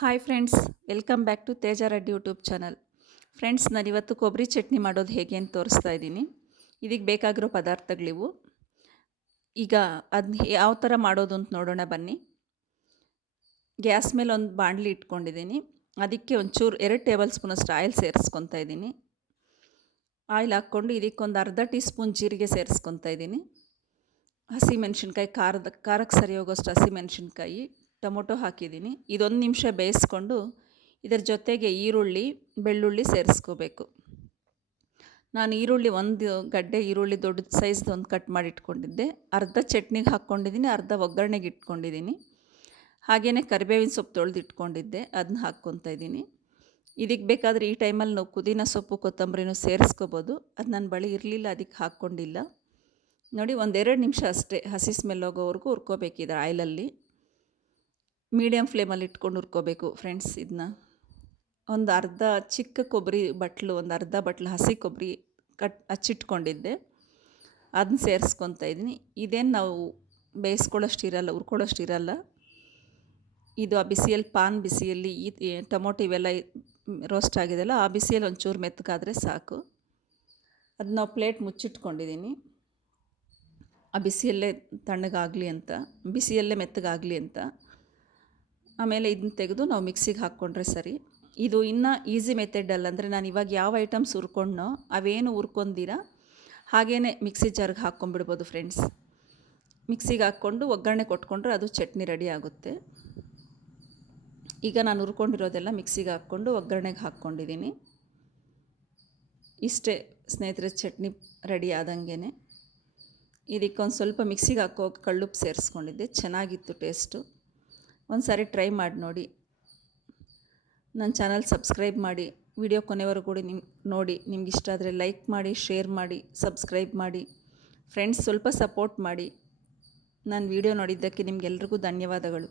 Hi friends, welcome back to Teja Reddy YouTube channel. Friends, ನಾನಿವತ್ತು ಕೊಬ್ಬರಿ ಚಟ್ನಿ ಮಾಡೋದು ಹೇಗೆ ಅಂತ ತೋರಿಸ್ತಾ ಇದ್ದೀನಿ. ಇದಕ್ಕೆ ಬೇಕಾಗಿರೋ ಪದಾರ್ಥಗಳಿವು. ಈಗ ಅದನ್ನ ಯಾವ ಥರ ಮಾಡೋದು ಅಂತ ನೋಡೋಣ ಬನ್ನಿ. ಗ್ಯಾಸ್ ಮೇಲೆ ಒಂದು ಬಾಣಲಿ ಇಟ್ಕೊಂಡಿದ್ದೀನಿ. ಅದಕ್ಕೆ ಒಂಚೂರು 2 ಟೇಬಲ್ ಸ್ಪೂನಷ್ಟು ಆಯಿಲ್ ಸೇರಿಸ್ಕೊತಾ ಇದ್ದೀನಿ. ಆಯಿಲ್ ಹಾಕ್ಕೊಂಡು ಇದಕ್ಕೊಂದು ಅರ್ಧ ಟೀ ಸ್ಪೂನ್ ಜೀರಿಗೆ ಸೇರಿಸ್ಕೊತಾ ಇದ್ದೀನಿ. ಹಸಿಮೆಣ್ಸಿನ್ಕಾಯಿ ಖಾರಕ್ಕೆ ಸರಿ ಹೋಗೋಷ್ಟು ಹಸಿಮೆಣ್ಸಿನ್ಕಾಯಿ, ಟೊಮೊಟೊ ಹಾಕಿದ್ದೀನಿ. ಇದೊಂದು ನಿಮಿಷ ಬೇಯಿಸ್ಕೊಂಡು ಇದರ ಜೊತೆಗೆ ಈರುಳ್ಳಿ, ಬೆಳ್ಳುಳ್ಳಿ ಸೇರಿಸ್ಕೋಬೇಕು. ನಾನು ಈರುಳ್ಳಿ ಒಂದು ಗಡ್ಡೆ ಈರುಳ್ಳಿ ದೊಡ್ಡ ಸೈಜ್ದು ಒಂದು ಕಟ್ ಮಾಡಿ ಇಟ್ಕೊಂಡಿದ್ದೆ. ಅರ್ಧ ಚಟ್ನಿಗೆ ಹಾಕ್ಕೊಂಡಿದ್ದೀನಿ, ಅರ್ಧ ಒಗ್ಗರಣೆಗೆ ಇಟ್ಕೊಂಡಿದ್ದೀನಿ. ಹಾಗೆಯೇ ಕರಿಬೇವಿನ ಸೊಪ್ಪು ತೊಳೆದು ಇಟ್ಕೊಂಡಿದ್ದೆ, ಅದನ್ನ ಹಾಕ್ಕೊತಾ ಇದ್ದೀನಿ. ಇದಕ್ಕೆ ಬೇಕಾದರೆ ಈ ಟೈಮಲ್ಲಿ ನಾವು ಪುದೀನ ಸೊಪ್ಪು ಕೊತ್ತಂಬರಿನೂ ಸೇರಿಸ್ಕೋಬೋದು. ಅದು ನನ್ನ ಬಳಿ ಇರಲಿಲ್ಲ, ಅದಕ್ಕೆ ಹಾಕ್ಕೊಂಡಿಲ್ಲ. ನೋಡಿ, 1-2 ನಿಮಿಷ ಅಷ್ಟೇ ಹಸಿ ಸ್ಮೆಲ್ ಹೋಗೋವರೆಗೂ ಹುರ್ಕೋಬೇಕಿದೆ ಆಯಿಲಲ್ಲಿ. ಮೀಡಿಯಮ್ ಫ್ಲೇಮಲ್ಲಿ ಇಟ್ಕೊಂಡು ಹುರ್ಕೋಬೇಕು ಫ್ರೆಂಡ್ಸ್. ಇದನ್ನ ಒಂದು ಅರ್ಧ ಚಿಕ್ಕ ಕೊಬ್ಬರಿ ಬಟ್ಲು, ಒಂದು ಅರ್ಧ ಬಟ್ಲು ಹಸಿ ಕೊಬ್ಬರಿ ಹಚ್ಚಿಟ್ಕೊಂಡಿದ್ದೆ, ಅದನ್ನ ಸೇರಿಸ್ಕೊತಾ ಇದ್ದೀನಿ. ಇದೇನು ನಾವು ಬೇಯಿಸ್ಕೊಳ್ಳೋಷ್ಟಿರಲ್ಲ, ಹುರ್ಕೊಳ್ಳೋಷ್ಟಿರಲ್ಲ. ಇದು ಆ ಬಿಸಿಯಲ್ಲಿ ಬಿಸಿಯಲ್ಲಿ ಈ ಟೊಮೊಟೊ ಇವೆಲ್ಲ ರೋಸ್ಟ್ ಆಗಿದೆಯಲ್ಲ, ಆ ಬಿಸಿಯಲ್ಲಿ ಒಂಚೂರು ಮೆತ್ತಗಾದರೆ ಸಾಕು. ಅದು ನಾವು ಪ್ಲೇಟ್ ಮುಚ್ಚಿಟ್ಕೊಂಡಿದ್ದೀನಿ, ಆ ಬಿಸಿಯಲ್ಲೇ ತಣ್ಣಗಾಗಲಿ ಅಂತ, ಬಿಸಿಯಲ್ಲೇ ಮೆತ್ತಗಾಗಲಿ ಅಂತ. ಆಮೇಲೆ ಇದನ್ನ ತೆಗೆದು ನಾವು ಮಿಕ್ಸಿಗೆ ಹಾಕ್ಕೊಂಡ್ರೆ ಸರಿ. ಇದು ಇನ್ನೂ ಈಸಿ ಮೆಥಡಲ್ಲ, ಅಂದರೆ ನಾನು ಇವಾಗ ಯಾವ ಐಟಮ್ಸ್ ಹುರ್ಕೊಂಡೋ ಅವೇನು ಹುರ್ಕೊಂದಿರ ಹಾಗೇ ಮಿಕ್ಸಿ ಜಾರ್ಗೆ ಹಾಕ್ಕೊಂಬಿಡ್ಬೋದು ಫ್ರೆಂಡ್ಸ್. ಮಿಕ್ಸಿಗೆ ಹಾಕ್ಕೊಂಡು ಒಗ್ಗರಣೆ ಕೊಟ್ಕೊಂಡ್ರೆ ಅದು ಚಟ್ನಿ ರೆಡಿ ಆಗುತ್ತೆ. ಈಗ ನಾನು ಹುರ್ಕೊಂಡಿರೋದೆಲ್ಲ ಮಿಕ್ಸಿಗೆ ಹಾಕ್ಕೊಂಡು ಒಗ್ಗರಣೆಗೆ ಹಾಕ್ಕೊಂಡಿದ್ದೀನಿ. ಇಷ್ಟೇ ಸ್ನೇಹಿತರೆ, ಚಟ್ನಿ ರೆಡಿ ಆದಂಗೆ. ಇದಕ್ಕೊಂದು ಸ್ವಲ್ಪ ಮಿಕ್ಸಿಗೆ ಹಾಕೋ ಕಳ್ಳುಪ್ಪು ಸೇರಿಸ್ಕೊಂಡಿದ್ದೆ, ಚೆನ್ನಾಗಿತ್ತು ಟೇಸ್ಟು. ಒಂದು ಸಾರಿ ಟ್ರೈ ಮಾಡಿ ನೋಡಿ. ನನ್ನ ಚಾನಲ್ ಸಬ್ಸ್ಕ್ರೈಬ್ ಮಾಡಿ, ವಿಡಿಯೋ ಕೊನೆವರೆಗೂ ಕೂಡ ನೋಡಿ. ನಿಮ್ಗೆ ಇಷ್ಟ ಆದರೆ ಲೈಕ್ ಮಾಡಿ, ಶೇರ್ ಮಾಡಿ, ಸಬ್ಸ್ಕ್ರೈಬ್ ಮಾಡಿ. ಫ್ರೆಂಡ್ಸ್, ಸ್ವಲ್ಪ ಸಪೋರ್ಟ್ ಮಾಡಿ. ನಾನು ವಿಡಿಯೋ ನೋಡಿದ್ದಕ್ಕೆ ನಿಮಗೆಲ್ರಿಗೂ ಧನ್ಯವಾದಗಳು.